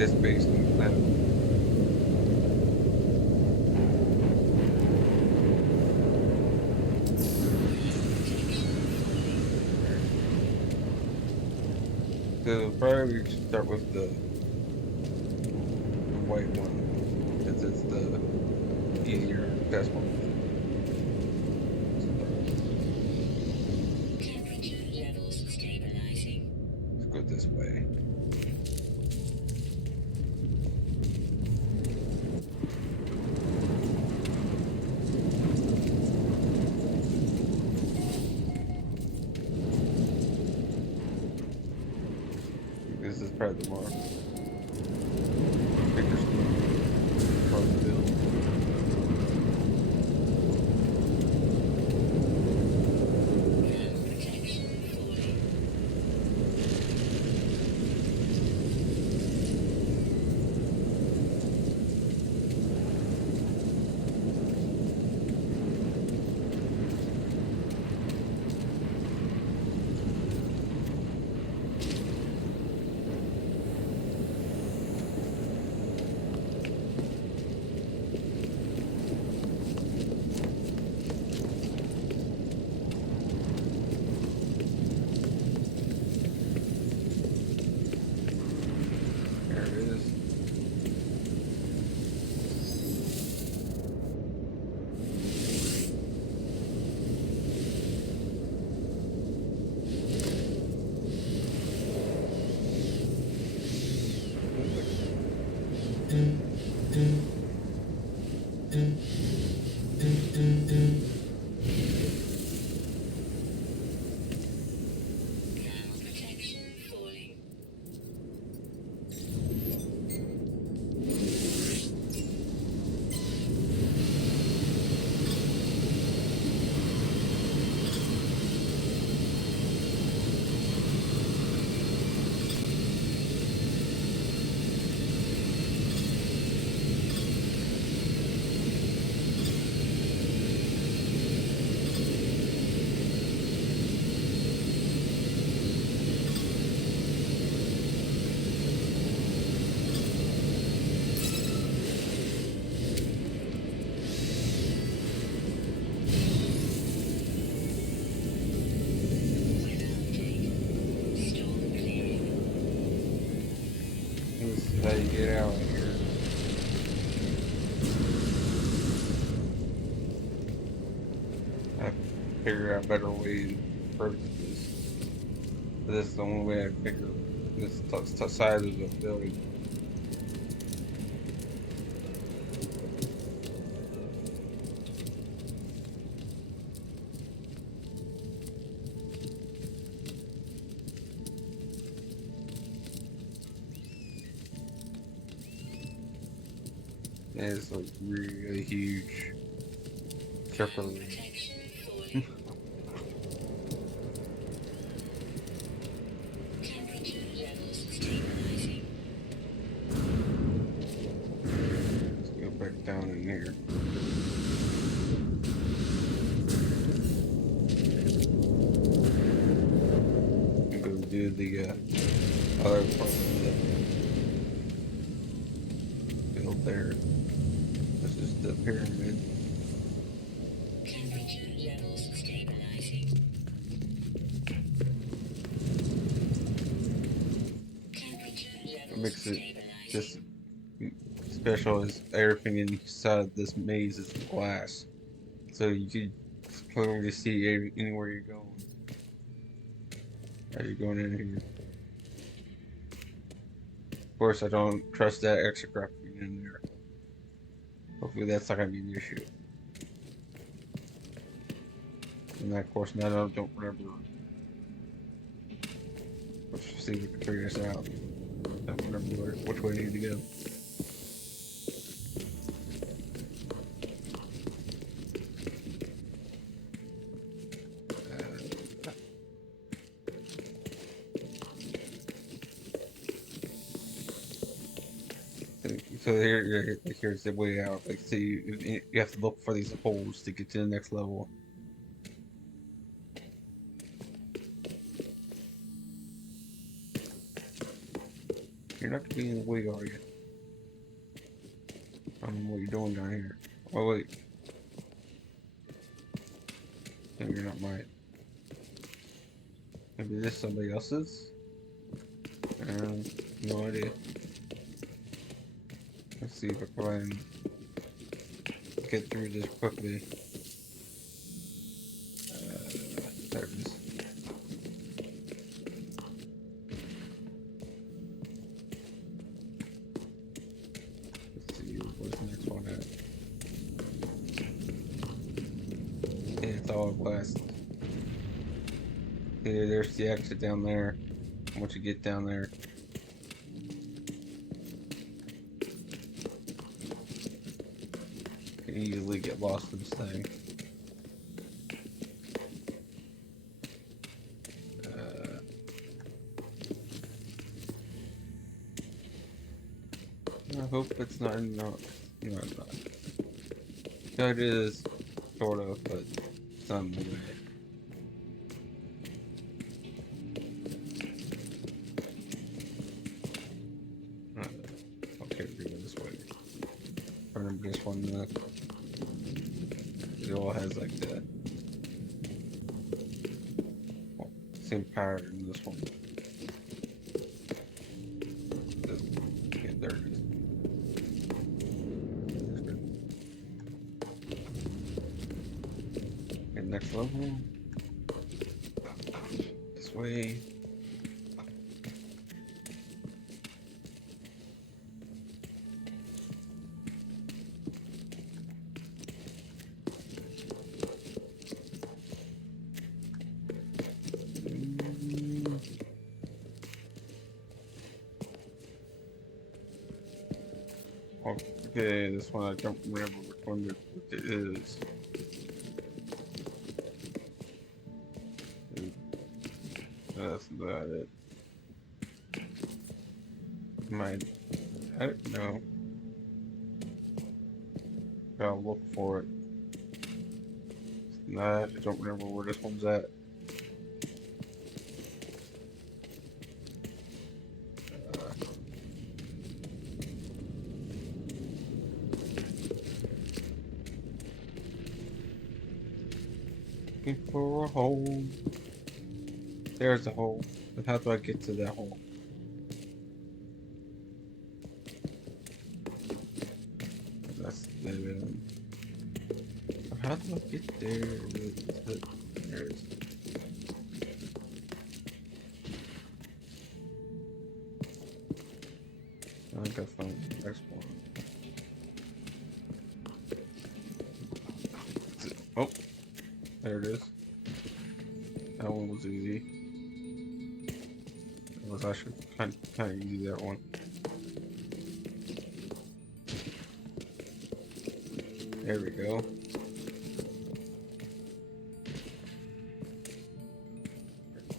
this basement now. So probably we should start with the white one, since it's the easier test one. Temperature levels stabilizing. Let's go this way. This is probably the more bigger part of the build. Cam protection falling. There it is. Cam protection falling. Weapon uptake. Storm clearing. This is how you get out of here. I have to figure out a better way to approach this. But this is the only way I figure this side of the building. And it's like really huge circle. Cam protection falling. Temperature levels stabilizing. Let's go back down in here. And go do the other part of the build there. This is the pyramid. Temperature levels stabilizing. Temperature What levels makes it this stabilizing. special is everything inside of this maze is glass. So you can clearly see anywhere you're going. Are you going in here? Of course, I don't trust that extra crap being in there. Hopefully, that's not gonna be an issue. And of course, now I don't remember. Let's see if we can figure this out. I don't remember which way I need to go. So here's the way out. Like, see, you have to look for these holes to get to the next level. You're not gonna be in the way, are you? I don't know what you're doing down here. Oh wait. Maybe you're not mine. Maybe this is somebody else's? No idea. Let's see if I can get through this quickly. There it is. Let's see, where's the next one at? Yeah, it's all glass. Yeah, there's the exit down there. Once you get down there. You can easily get lost in this thing. I hope it's not, no, it's not. No, it is, sort of, but it's not in the way. Okay, we go this way. I remember this one, it all has like that. Well, same pattern in this one. Yeah, there it is. Okay, next level. This way. Okay, this one I don't remember which one it is. That's not it. I don't know. Gotta look for it. Nah, I don't remember where this one's at. Looking for a hole. There's a hole. But how do I get to that hole? That's the end. How do I get there? There it is. I gotta find the next one. Oh, there it is. That one was easy. It was actually kind of easy, that one. There we go.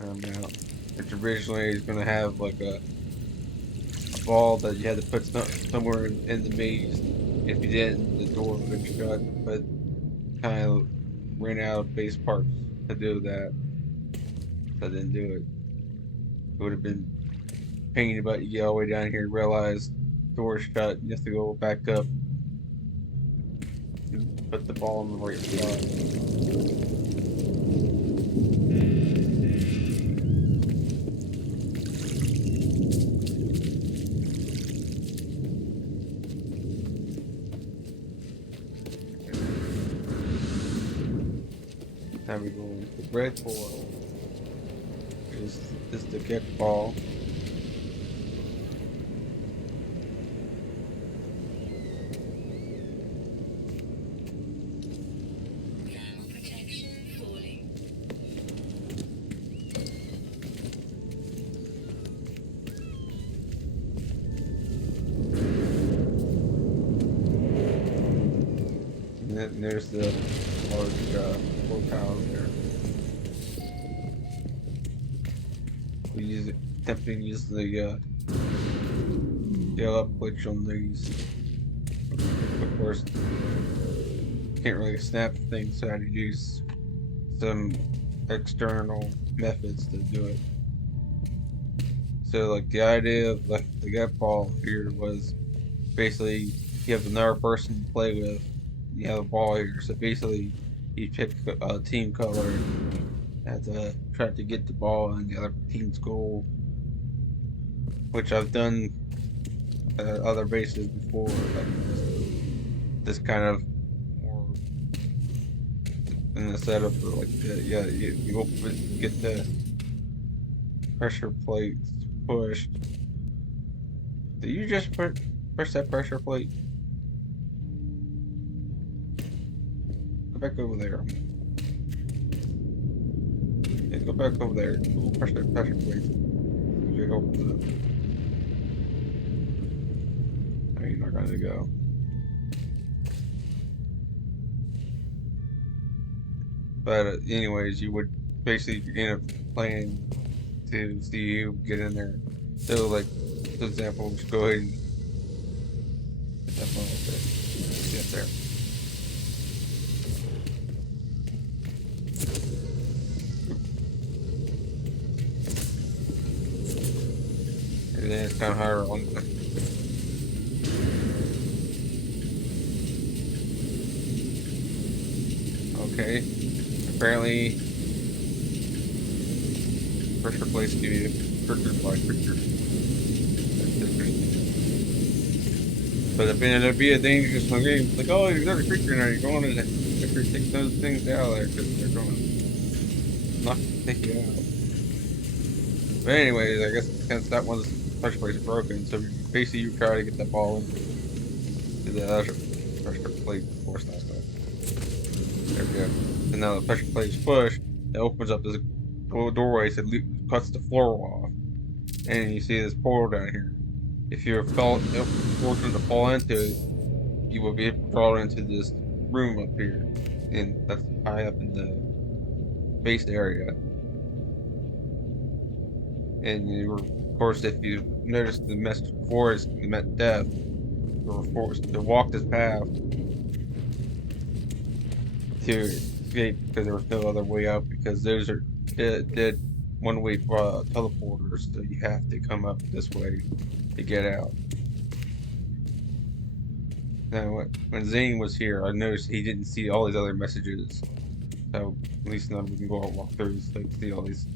Now, which originally is going to have like a ball that you had to put somewhere in the maze. If you didn't, the door would have shut. But kind of ran out of base parts to do that, so I didn't do it. It would have been pain about you get all the way down here, realize door shut, you have to go back up and put the ball in the right spot. Now we go into the red ball. This is the get ball. Now protection falling. And then there's the large tower there. We use it, attempting to use the scale up glitch on these. Of course, can't really snap things, so I had to use some external methods to do it. So like the idea of like the get ball here was basically you have another person to play with. You have a ball here, so basically you pick a team color and try to get the ball in the other team's goal, which I've done at other bases before, like this kind of more in the setup for like yeah you open you get the pressure plates pushed. Did you just push that pressure plate? Go back over there. Yeah, go back over there. Go press that pressure plate. You opens it up. I mean, you're not gonna go. But anyways, you would basically end up playing to see you get in there. So like, for example, just go ahead and hit that ball up there. See up there. And then it's kind of higher on. Okay. Apparently, pressure plates give you quicker by quicker. But if it'd be a dangerous game, it's like, oh, there's another creature now. You're going to after take those things out of there because they're going to knock take you out. But anyways, I guess since that one's pressure plate is broken, so basically you try to get that ball into the other pressure plate before it's not stuff. There we go. And now the pressure plate is pushed. It opens up this doorway, so it cuts the floor off, and you see this portal down here. If you're fortunate to fall into it, you will be drawn into this room up here, and that's high up in the base area. And you were, of course, if you noticed the message before is it meant death, you were forced to walk this path to escape because there was no other way out because those are dead one-way teleporters, so you have to come up this way to get out. Now, when Zane was here, I noticed he didn't see all these other messages. So, at least now we can go out and walk through so you can see all these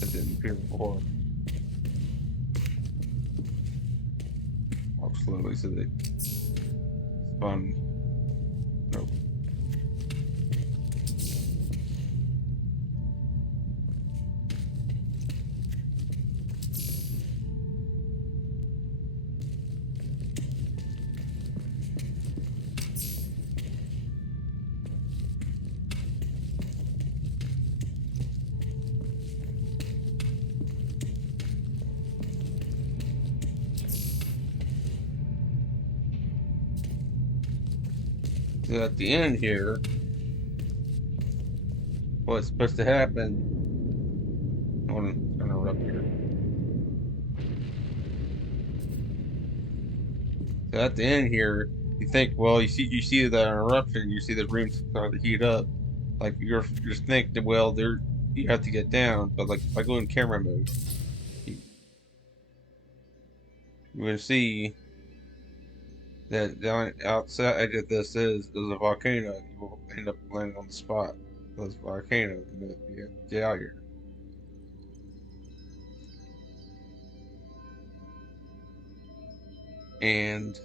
that didn't appear before. Walk slowly so that it's fun. Nope. So at the end here, what's supposed to happen? Hold on, it's gonna interrupt here. So at the end here, you think, well, you see that interruption, you see the room starting to heat up. Like you're just thinking, well, there you have to get down, but like if I go in camera mode, you will see that down outside of this is a volcano. You will end up landing on the spot. This volcano, and then you have to get out here. And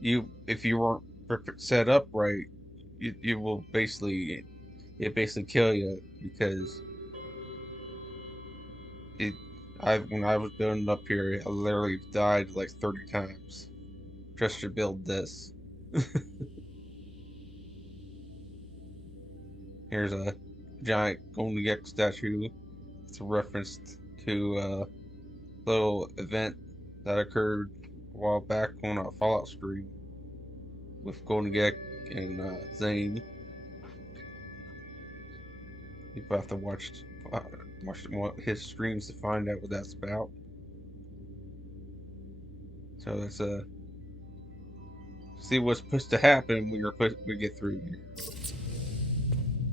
if you weren't set up right, you will basically kill you because it. When I was building up here, I literally died like 30 times just to build this. Here's a giant golden Gekid statue. It's a reference to a little event that occurred a while back on a Fallout stream with Golden Gekid and Zane. People have to watch his streams to find out what that's about. So it's see what's supposed to happen when we get through here.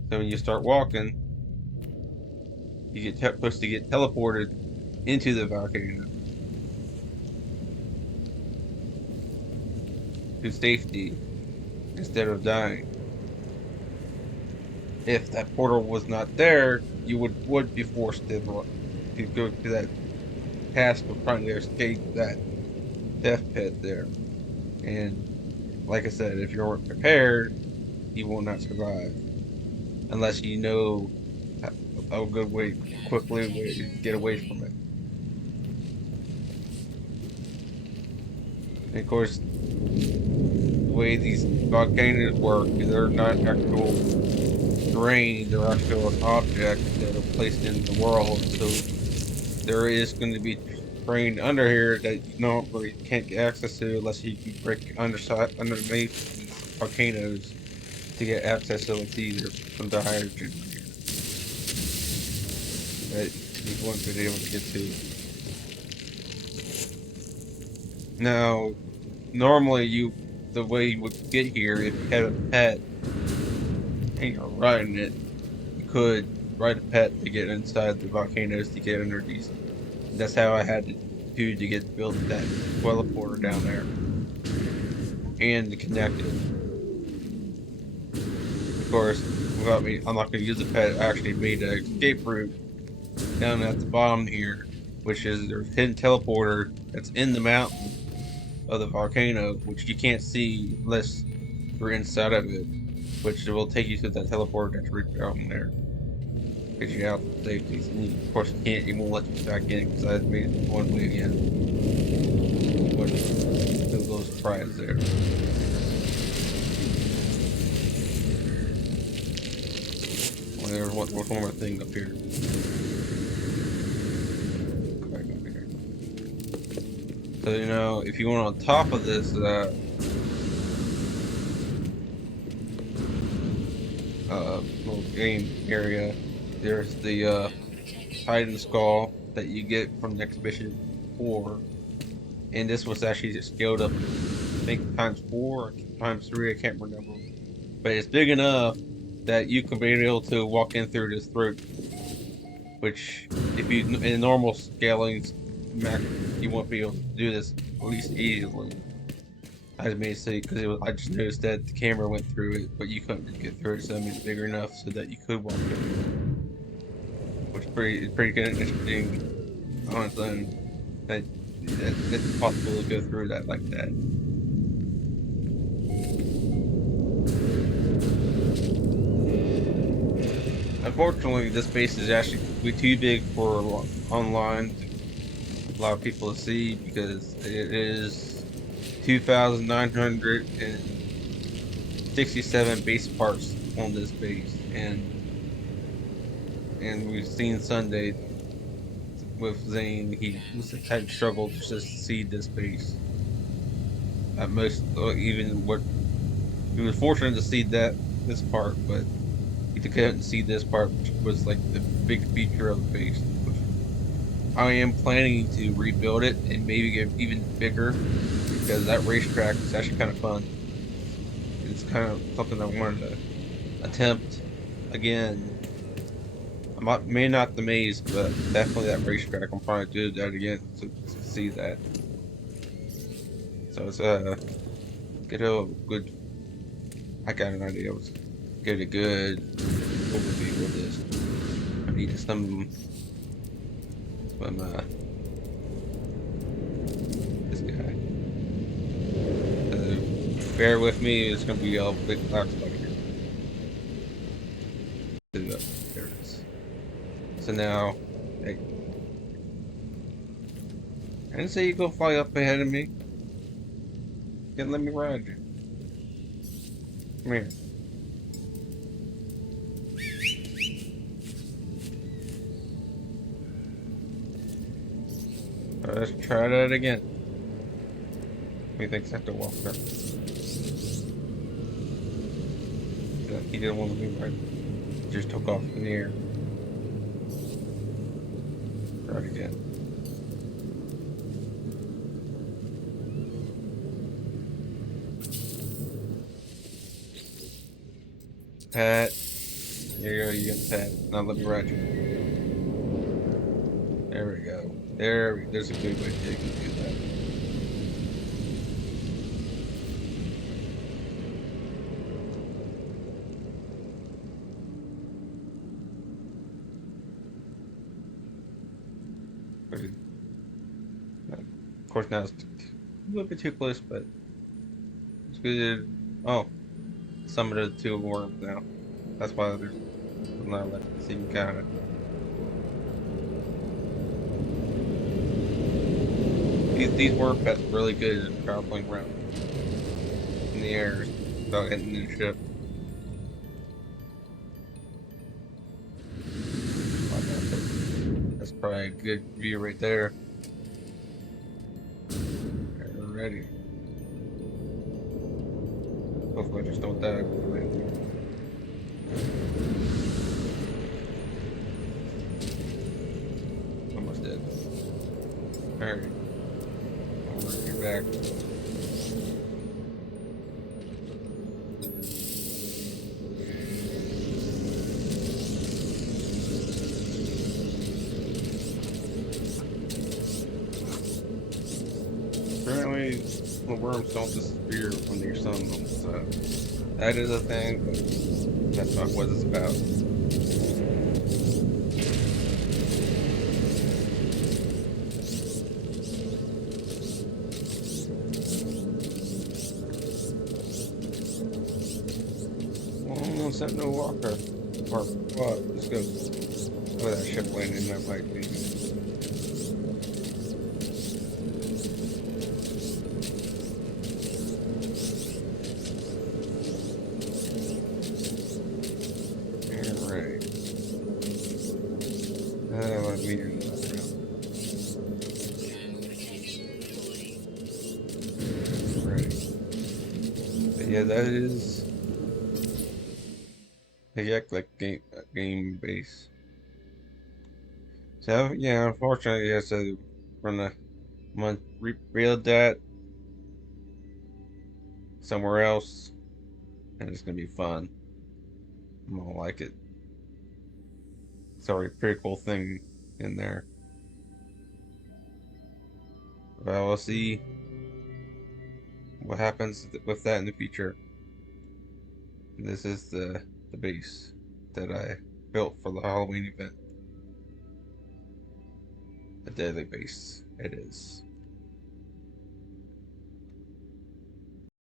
So when you start walking, you get supposed to get teleported into the volcano. to safety instead of dying. If that portal was not there, you would be forced to go to that task of trying to escape that death pit there. And like I said, if you aren't prepared, you will not survive unless you know a good way, quickly way to get away from it. And of course, the way these volcanoes work, they're not actual terrain, they're actual objects that are placed in the world. So there is going to be terrain under here that you don't really can't get access to unless you can break underneath these volcanoes to get access to like either some of the hydrogen here that you won't be able to get to. Now, normally the way you would get here if you had a pet and you're riding it, you could ride a pet to get inside the volcanoes to get under these. That's how I had to do to get built that teleporter down there and to connect it. Of course, without me, I'm not going to use the pet. I actually made an escape route down at the bottom here, which is there's a hidden teleporter that's in the mountain of the volcano, which you can't see unless you're inside of it, which will take you to that teleporter that's right down there. Get you out to safety. And you, of course, you can't, it won't let you back in because I made it one way again. But a little surprise there. Well, there's one more thing up here. So, you know, if you went on top of this, little game area, there's the, Titan Skull that you get from the Exhibition 4. And this was actually just scaled up, I think, times 4 or times 3, I can't remember. But it's big enough that you can be able to walk in through this throat. Which, if you, in normal scaling, you won't be able to do this at least easily. I may say because I just noticed that the camera went through it, but you couldn't get through it, so I made it bigger enough so that you could walk through it. Which is pretty good and interesting on its own. That it's possible to go through that like that. Unfortunately, this base is actually too big for online a lot of people to see because it is 2,967 base parts on this base, and we've seen Sunday with Zane. He had struggled to just see this base. At most, even what he was fortunate to see this part, but he couldn't see this part, which was like the big feature of the base. Which I am planning to rebuild it and maybe get even bigger because that racetrack is actually kind of fun. It's kind of something I wanted to attempt again. May not the maze, but definitely that racetrack. I'm probably do that again to see that. So it's get a good. I got an idea. Let's get a good overview of this. I need some this guy. Bear with me. It's gonna be a big black spot here. There it is. So now, hey, I didn't say you go fly up ahead of me. You didn't let me ride you. Come here. Let's try that again. He thinks I have to walk up. He didn't want to be right. He just took off in the air. Try it again. Pat. There you go, you get Pat. Now let me ride you. There we go. There's a good way to do that. Of course, now it's a little bit too close, but it's good. Oh, some of the two worms now. That's why there's not left. So you can kind of these worm pets are really good at traveling around in the air without hitting the ship. Like that, but that's probably a good view right there. Alrighty. Hopefully I just don't die before landing. Almost dead. Alright. I'll bring you back. Apparently the worms don't disappear when you're selling them, so that is a thing, but that's not what it's about. Oh, Sentinel Walker. Or what? Let's go. Oh, that ship landing that might be. Alright. Let me do that round. Right. But yeah, that is the game base. So yeah, unfortunately, yeah, so we're gonna rebuild that somewhere else, and it's gonna be fun. I'm gonna like it. It's already a pretty cool thing in there. Well, we'll see what happens with that in the future. This is the base that I built for the Halloween event. The deadly base. It is.